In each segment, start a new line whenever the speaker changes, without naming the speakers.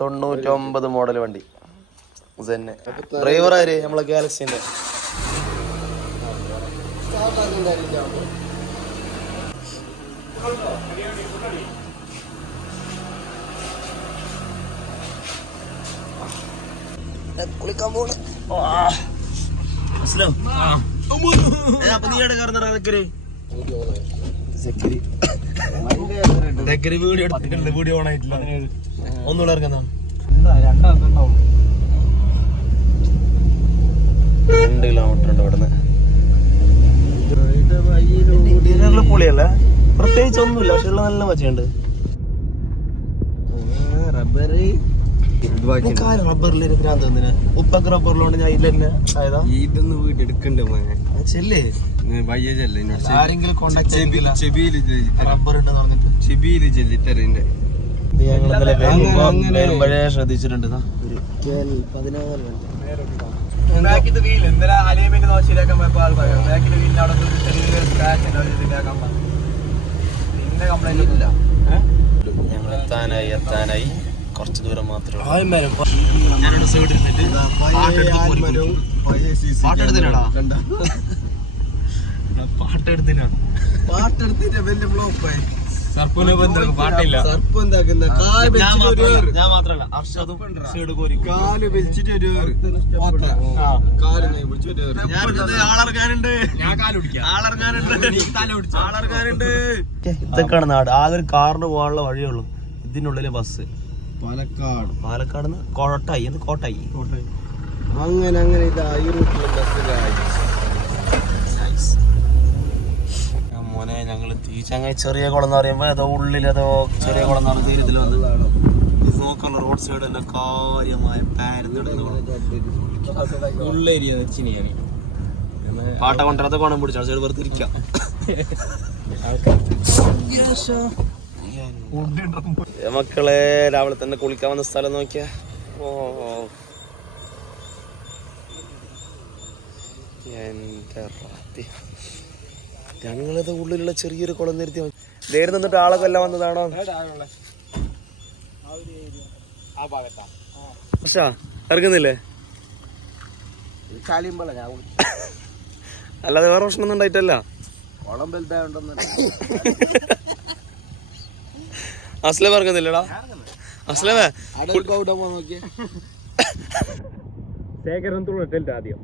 തൊണ്ണൂറ്റൊമ്പത് മോഡൽ വണ്ടി. തന്നെ ഡ്രൈവർ ആര്? നമ്മളെ ഗാലക്സിന്റെ കുളിക്കാൻ പോണ. അപ്പൊ നീ എടുക്കാറുണ്ടാ അതൊക്കെ വീഡിയോ എടുത്തിട്ടുണ്ട്. വീഡിയോ ഓൺ ആയിട്ടില്ല. ഒന്നുകൂടെ ഇറങ്ങുന്ന രണ്ട് കിലോമീറ്റർ ഉണ്ട് ഇവിടുന്ന്. ഇതിനുള്ള പുളിയല്ല? പ്രത്യേകിച്ച് ഒന്നുമില്ല പക്ഷെ ഉള്ള നല്ല ഭ്രാന്ത് ഉപ്പൊക്കെ റബ്ബറിലുണ്ട് ഞാൻ തന്നെ ആയതാ?
ഇതൊന്ന് വീട് എടുക്കണ്ടേ മോനെ
ചെല്ലേ?
വയ്യല്ലേ
ആരെങ്കിലും കോണ്ടാക്ട്
ചെബിയിൽ
റബ്ബർ ഉണ്ടെന്ന് പറഞ്ഞിട്ട്.
ചെബിയിൽ ചെല്ലിത്തരന്റെ
ഞങ്ങൾ ഇന്നലെ വരുമ്പോ
അങ്ങനെ-
വരുമ്പോഴേ ശ്രദ്ധിച്ചിട്ടുണ്ട്. ഞങ്ങൾ എത്താനായി എത്താനായി. കുറച്ച് ദൂരം മാത്രമേ ഞാനോട് പാട്ടെടുത്തിനാടാ പാട്ടെടുത്തിനാ
പാട്ടെടുത്തിട്ട് വലിയ
ഞാൻ
വെച്ചിട്ട് ഒരു
മാത്രമല്ല ഞാൻ മാത്രമല്ല അർഷദും
കാൽ ഒരു
ഇതൊക്കെയാണ് നാട്. ആകെ ഒരു കാറിന് പോകാനുള്ള വഴിയുള്ളൂ. ഇതിനുള്ളിലെ ബസ്.
പാലക്കാട്.
പാലക്കാട് കോട്ടായി. എന്ത് കോട്ടായി?
അങ്ങനെ അങ്ങനെ ഇതാ ഈ റൂട്ടിലെ ബസ്സിലായി
മോനെ ഞങ്ങൾ ചങ്ങ ചെറിയ കുളം എന്ന് പറയുമ്പോ അതോ ഉള്ളിൽ അതോ ചെറിയ കുളം എന്ന് പറഞ്ഞ തീരത്തിൽ വന്ന് ഇത് നോക്കുന്ന റോഡ് സൈഡ് എല്ലാം കാര്യമായ
ഉള്ളേരിയ
പാട്ട കൊണ്ടത് കോണം പിടിച്ചാൽ സൈഡ് വെറുതെ ഇരിക്കാം. മക്കളെ രാവിലെ തന്നെ കുളിക്കാൻ വന്ന സ്ഥലം നോക്കിയ. ഓ. എന്റെ. ഞങ്ങളിത് ഉള്ളിലുള്ള ചെറിയൊരു കുളം നിരത്തി നേരെ നിന്നിട്ട് ആളെ കൊല്ലാൻ വന്നതാണോ? ഇറങ്ങുന്നില്ലേ? അല്ലാതെ വേറെ പ്രശ്നമൊന്നും ഉണ്ടായിട്ടല്ല.
കുളം
അസ്ലം ഇറങ്ങുന്നില്ലടാ. അസ്ലമേ
ശേഖരൻ തുള്ളിട്ടുണ്ട് ആദ്യം.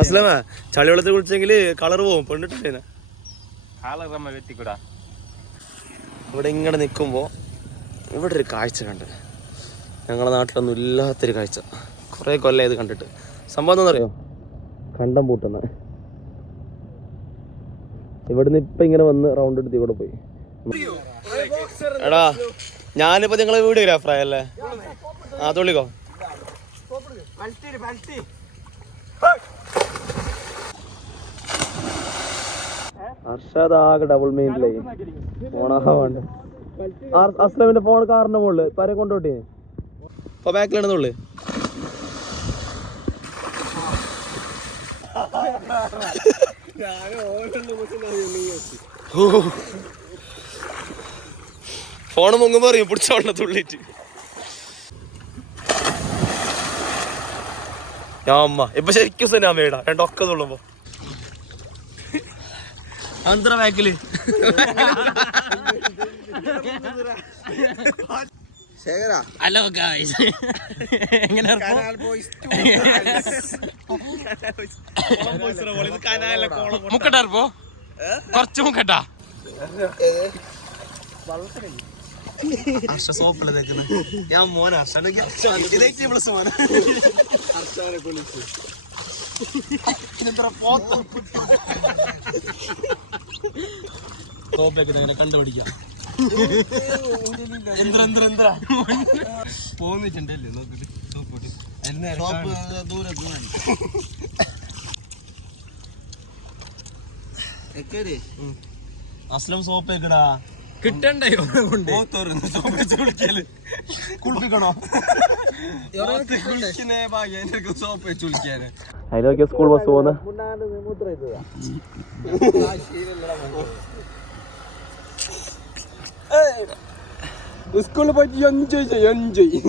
അസ്ലമേ ചളിവെള്ളത്തിൽ കുളിച്ചെങ്കിൽ കളർ പോവും പെണ്ണിട്ടില്ലേ
വെത്തിക്കൂടാ
ഇവിടെ ഇങ്ങനെ നിൽക്കുമ്പോൾ ഇവിടെ ഒരു കാഴ്ച കണ്ടത്. ഞങ്ങളുടെ നാട്ടിലൊന്നും ഇല്ലാത്തൊരു കാഴ്ച. കുറേ കൊല്ലം ഇത് കണ്ടിട്ട്. സംഭവം എന്താണെന്നറിയോ കണ്ടം പൂട്ടുന്ന. ഇവിടുന്ന് ഇപ്പം ഇങ്ങനെ വന്ന് റൗണ്ട് എടുത്ത് ഇവിടെ പോയി. എടാ ഞാനിപ്പോൾ നിങ്ങളെ വീഡിയോഗ്രാഫറായല്ലേ ആ തുള്ളിക്കോ. അർഷാദ് ആകെ ഡബിൾ മെയിനിലായി ഓണാവാണ്ട് അസ്ലമിന്റെ ഫോൺ കാറിന്റെ മുകളിൽ പരെ കൊണ്ടോട്ടി ഇപ്പൊ ബാക്കിലാണെന്നുള്ളു ഫോണ് മുങ്ങുമ്പോ അറിയും പിടിച്ചോണ്ട തുള്ളിട്ട് ഞാൻ അമ്മ ഇപ്പൊ ശരിക്കും സുനാമേടാ രണ്ടൊക്കെ തുള്ളുമ്പോ. അന്തര
ബാക്കിൽ?
ഹലോ ഗായ്സ് എങ്ങനെ
മുക്കട്ടാർപ്പോ കുറച്ച് മുക്കട്ടാ.
ഹർഷ തേക്കുന്നത് ഞാൻ മോൻ ഹർഷനെ മോന സോപ്പൊക്കെ അങ്ങനെ കണ്ടുപിടിക്കാം. എന്ത്ര എന്ത്ര എന്ത്ര
പോന്നിട്ടുണ്ടല്ലേ നോക്കിട്ട് സോപ്പോട്ട്
ഷോപ്പ് ദൂരെ ദൂരെ. അസ്ലം സോപ്പ് വെക്കടാ
കിട്ടണ്ടേ കൊണ്ട്?
കുളിപ്പിക്കണോ
സോപ്പ് വെച്ച് കുളിക്കാന്.
അതിലൊക്കെ സ്കൂൾ ബസ് പോകുന്ന?
സ്കൂളിൽ പോയിട്ട് എൻജോയ് ചെയ്യ എൻജോയ്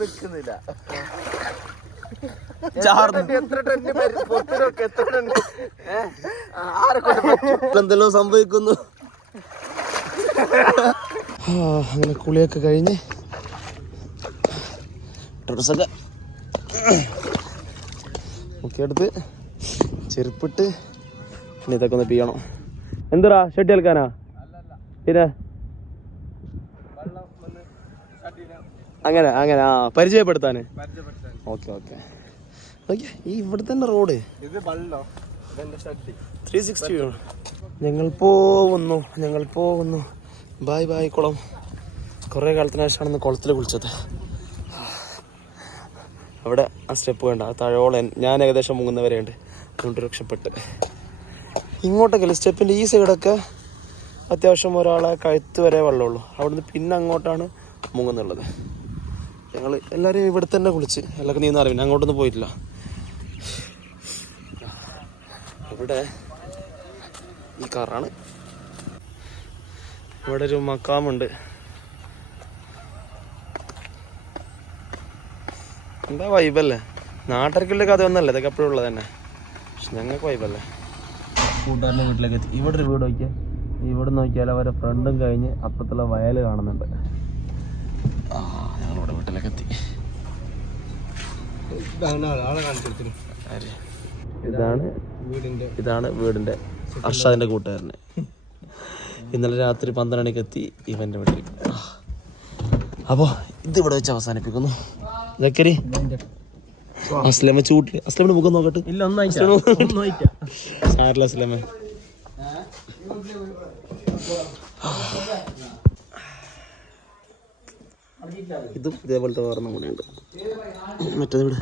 നിൽക്കുന്നില്ല.
എന്തെല്ലോ സംഭവിക്കുന്നു. ആ, അങ്ങനെ കുളിയൊക്കെ കഴിഞ്ഞ് ഡ്രസ്സൊക്കെ ഒക്കെ എടുത്ത് ചെരുപ്പിട്ട് ഇനി ഇതൊക്കെ ഒന്ന് പിയണം. എന്താ ഷെട്ടി കേൾക്കാനാ പിന്നെ? അങ്ങനെ അങ്ങനെ ആ പരിചയപ്പെടുത്താന്. Okay okay. ഓക്കെ ഈ ഇവിടെ തന്നെ റോഡ്. ത്രീ സിക്സ്റ്റി ഞങ്ങൾ പോകുന്നു ഞങ്ങൾ പോകുന്നു. ബായ് ബായ് കുളം. കുറേ കാലത്തിന് ശേഷമാണ് കുളത്തിൽ കുളിച്ചത്. അവിടെ ആ സ്റ്റെപ്പ് വേണ്ട ആ തഴോളം ഞാൻ ഏകദേശം മുങ്ങുന്നവരെയുണ്ട്. അതുകൊണ്ട് രക്ഷപ്പെട്ട്. ഇങ്ങോട്ടൊക്കെ സ്റ്റെപ്പിന്റെ ഈ സൈഡൊക്കെ അത്യാവശ്യം ഒരാളെ കഴുത്ത് വരെ വെള്ളമുള്ളൂ. അവിടുന്ന് പിന്നെ അങ്ങോട്ടാണ് മുങ്ങുന്നുള്ളത്. ഞങ്ങൾ എല്ലാവരും ഇവിടെ തന്നെ കുളിച്ച്. എല്ലാവർക്കും നീന്താൻ അറിയാം. അങ്ങോട്ടൊന്നും പോയിട്ടില്ല. ഇവിടെ ഈ കാറാണ്. ഇവിടെ ഒരു മക്കാമുണ്ട് എന്താ വൈബല്ലേ നാട്ടിലേക്കുള്ള കഥ ഒന്നല്ല ഇതൊക്കെ എപ്പോഴും ഉള്ളത് തന്നെ. പക്ഷെ ഞങ്ങൾക്ക് വൈബല്ലേ കൂട്ടുകാരന്റെ വീട്ടിലേക്ക് എത്തി. ഇവിടെ ഒരു വീട് നോക്കിയാൽ ഇവിടെ നോക്കിയാൽ അവരെ ഫ്രണ്ടും കഴിഞ്ഞ് അപ്പുറത്തുള്ള വയൽ കാണുന്നുണ്ട്. ആ ഞങ്ങളിവിടെ വീട്ടിലേക്ക് എത്തി? ഇതാണ്
വീടിന്റെ
ഇതാണ് വീടിന്റെ അർഷാദിന്റെ കൂട്ടുകാരന്. ഇന്നലെ രാത്രി പന്ത്രണ്ട് മണിക്ക് എത്തി ഇവന്റെ വീട്ടിൽ അപ്പോൾ ഇതിവിടെ വെച്ച് അവസാനിപ്പിക്കുന്നു. ഇതൊക്കെ അസ്ലമ ചൂട്ടിൽ അസ്ലമിന്റെ മുഖം നോക്കട്ടെ.
ഇല്ല ഒന്നായിട്ട്
സാറില്ല അസ്ലമ. ഇതും ഇതേപോലത്തെ വേറെ നമ്മുടെ ഉണ്ട്. മറ്റേത് ഇവിടെ